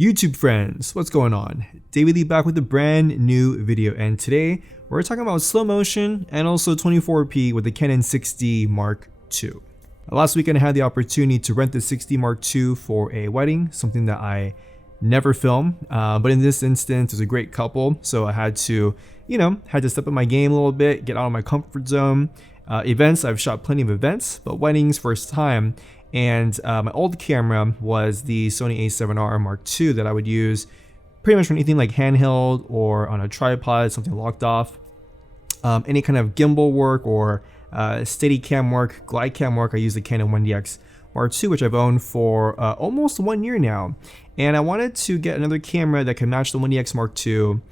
YouTube friends, what's going on? David Lee back with a brand new video, and today we're talking about slow motion and also 24p with the Canon 6D Mark II. Last weekend I had the opportunity to rent the 6D Mark II for a wedding, something that I never film, but in this instance it was a great couple, so I had to, step up my game a little bit, get out of my comfort zone. Events, I've shot plenty of events, but weddings, first time. And my old camera was the Sony a7R Mark II that I would use pretty much for anything like handheld or on a tripod, something locked off. Any kind of gimbal work or steady cam work, glide cam work, I use the Canon 1DX Mark II, which I've owned for almost 1 year now. And I wanted to get another camera that can match the 1DX Mark II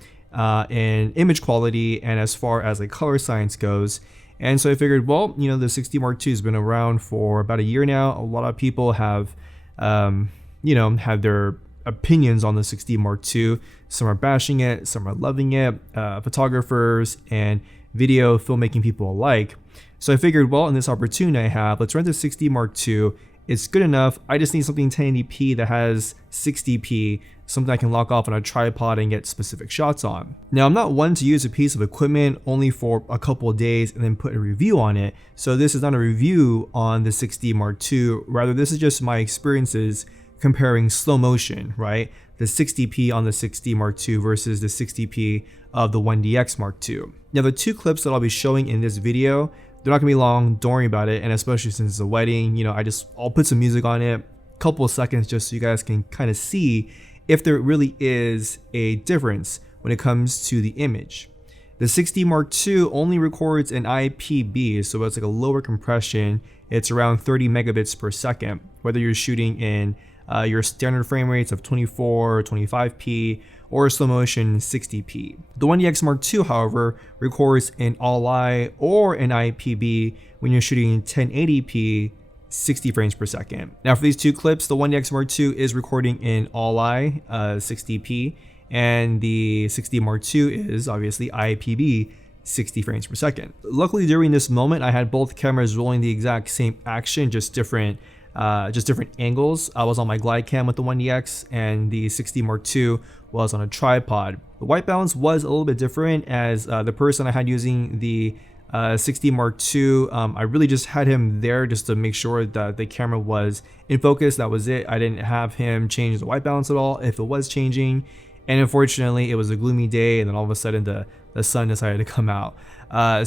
in image quality and as far as like color science goes. And so I figured, well, the 6D Mark II has been around for about a year now. A lot of people have, had their opinions on the 6D Mark II. Some are bashing it, some are loving it, photographers and video filmmaking people alike. So I figured, well, in this opportunity I have, let's rent the 6D Mark II. It's good enough. I just need something 1080p that has 60p, something I can lock off on a tripod and get specific shots on. Now, I'm not one to use a piece of equipment only for a couple of days and then put a review on it. So this is not a review on the 6D Mark II. Rather, this is just my experiences comparing slow motion, right? The 60p on the 6D Mark II versus the 60p of the 1DX Mark II. Now, the two clips that I'll be showing in this video, they're not gonna be long, don't worry about it. And especially since it's a wedding, I'll put some music on it, a couple of seconds just so you guys can kind of see if there really is a difference when it comes to the image. The 6D Mark II only records in IPB, so it's like a lower compression. It's around 30 megabits per second, whether you're shooting in your standard frame rates of 24 or 25p or slow motion 60p. The 1DX Mark II, however, records in all-I or in IPB when you're shooting in 1080p 60 frames per second. Now for these two clips, the 1DX Mark II is recording in all-I 60p, and the 6D Mark II is obviously IPB 60 frames per second. Luckily during this moment, I had both cameras rolling the exact same action, just different angles. I was on my glide cam with the 1DX, and the 6D Mark II was on a tripod. The white balance was a little bit different, as the person I had using the 6D Mark II, I really just had him there just to make sure that the camera was in focus. That was it. I didn't have him change the white balance at all if it was changing. And unfortunately, it was a gloomy day, and then all of a sudden the sun decided to come out.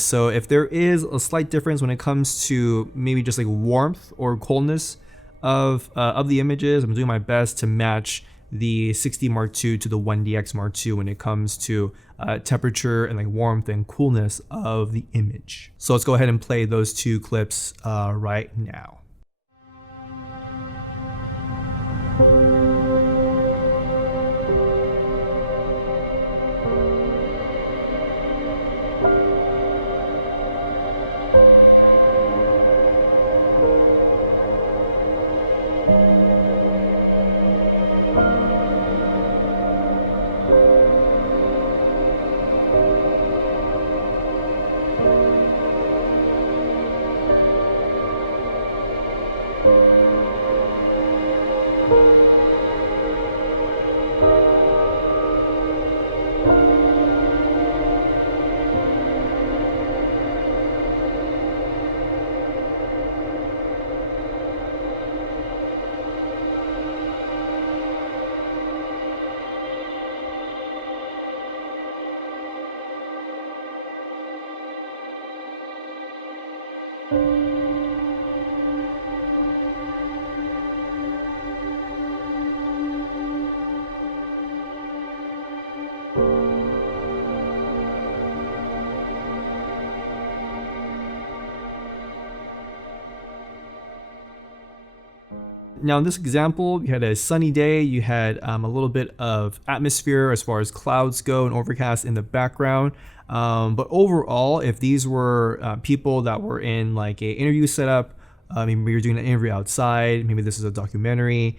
So if there is a slight difference when it comes to maybe just like warmth or coldness of the images, I'm doing my best to match the 6D Mark II to the 1DX Mark II when it comes to temperature and like warmth and coolness of the image. So let's go ahead and play those two clips right now. Now in this example, you had a sunny day, you had a little bit of atmosphere as far as clouds go and overcast in the background. But overall, if these were people that were in like a interview setup, maybe you're doing an interview outside, maybe this is a documentary,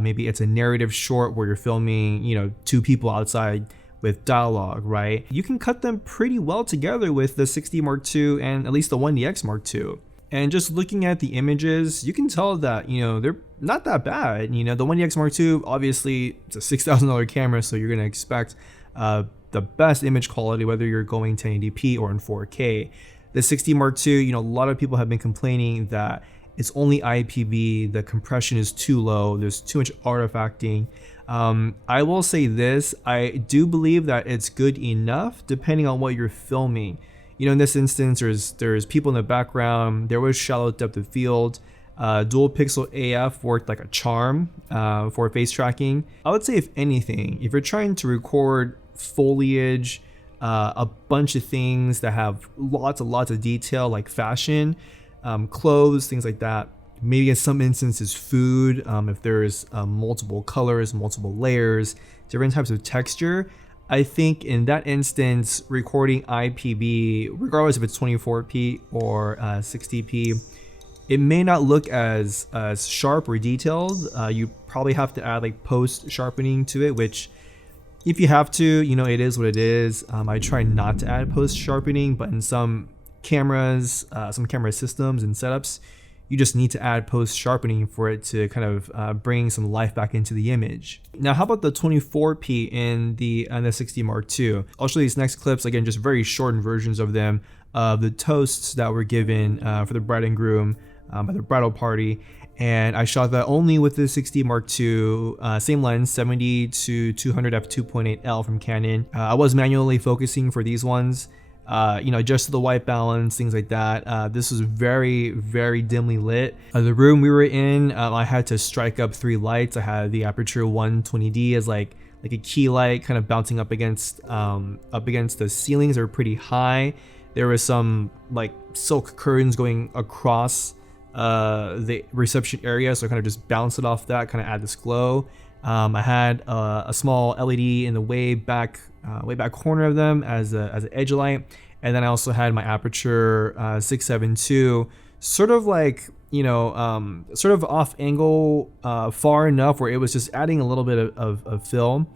maybe it's a narrative short where you're filming, two people outside with dialogue, right? You can cut them pretty well together with the 6D Mark II and at least the 1DX Mark II. And just looking at the images, you can tell that, they're not that bad. The 1DX Mark II, obviously it's a $6,000 camera, so you're gonna expect the best image quality, whether you're going 1080p or in 4K. The 60 Mark II, a lot of people have been complaining that it's only IPV, the compression is too low, there's too much artifacting. I will say this, I do believe that it's good enough depending on what you're filming. In this instance, there's people in the background, there was shallow depth of field, dual pixel AF worked like a charm for face tracking. I would say if anything, if you're trying to record foliage, a bunch of things that have lots of detail like fashion, clothes, things like that, maybe in some instances food, if there's multiple colors, multiple layers, different types of texture, I think in that instance, recording IPB, regardless if it's 24p or 60p, it may not look as sharp or detailed. You probably have to add like post sharpening to it, which if you have to, it is what it is. I try not to add post sharpening, but in some cameras, some camera systems and setups, you just need to add post sharpening for it to kind of bring some life back into the image. Now, how about the 24p in the 60 Mark II? I'll show you these next clips, again, just very shortened versions of them, of the toasts that were given for the bride and groom by the bridal party. And I shot that only with the 60 Mark II, same lens, 70 to 200 f2.8L from Canon. I was manually focusing for these ones. Adjusted the white balance, things like that. This was very, very dimly lit. The room we were in, I had to strike up 3 lights. I had the aperture 120D as like a key light, kind of bouncing up against the ceilings. They were pretty high. There was some like silk curtains going across the reception area, so I kind of just bounced it off that, kind of add this glow. I had a small LED in the way back corner of them as an edge light, and then I also had my aperture 6.7.2, sort of like sort of off angle, far enough where it was just adding a little bit of film.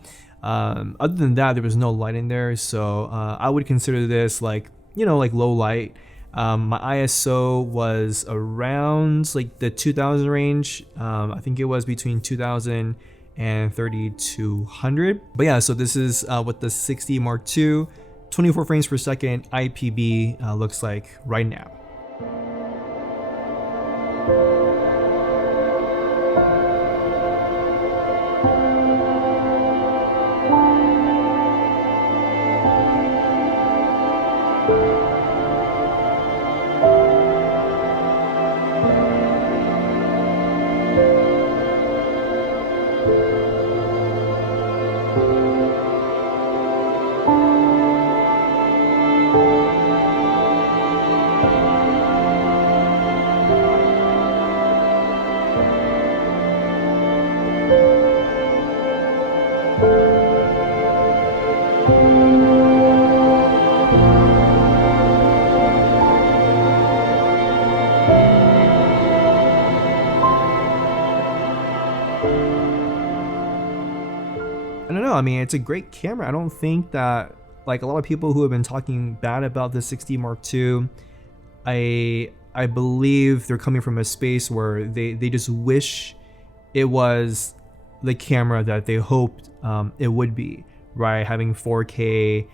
Other than that, there was no light in there, so I would consider this like low light. My ISO was around like the 2000 range. I think it was between 2000 and 3200. But yeah, so this is what the 60 Mark II 24 frames per second IPB looks like right now. I don't know, I mean, it's a great camera. I don't think that, like, a lot of people who have been talking bad about the 60 Mark II, I believe they're coming from a space where they just wish it was the camera that they hoped it would be, right? Having 4K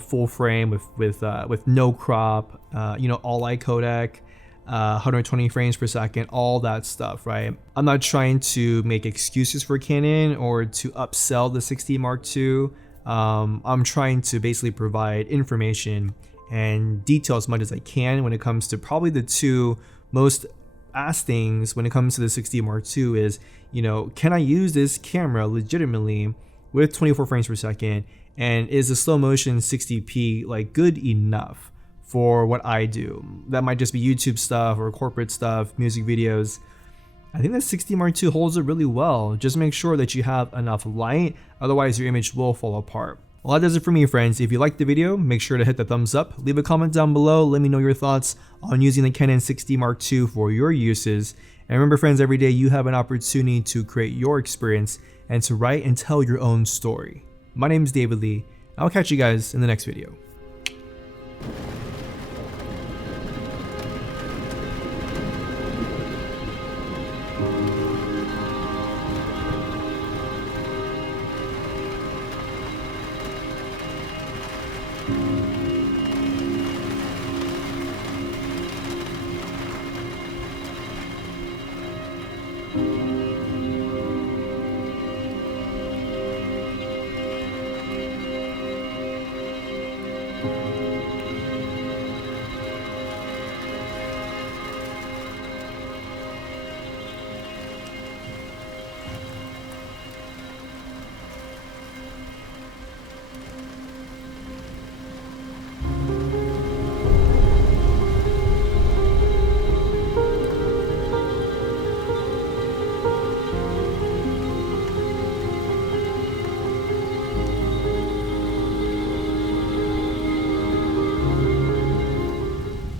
full frame with no crop, all eye codec, 120 frames per second, all that stuff, right? I'm not trying to make excuses for Canon or to upsell the 60 Mark II. I'm trying to basically provide information and detail as much as I can when it comes to probably the two most asked things when it comes to the 60 Mark II is, can I use this camera legitimately with 24 frames per second? And is the slow motion 60p like good enough for what I do? That might just be YouTube stuff or corporate stuff, music videos. I think the 60 Mark II holds it really well. Just make sure that you have enough light, otherwise your image will fall apart. Well, that does it for me, friends. If you liked the video, make sure to hit the thumbs up, leave a comment down below, let me know your thoughts on using the Canon 60 Mark II for your uses. And remember, friends, every day you have an opportunity to create your experience and to write and tell your own story. My name is David Lee. I'll catch you guys in the next video.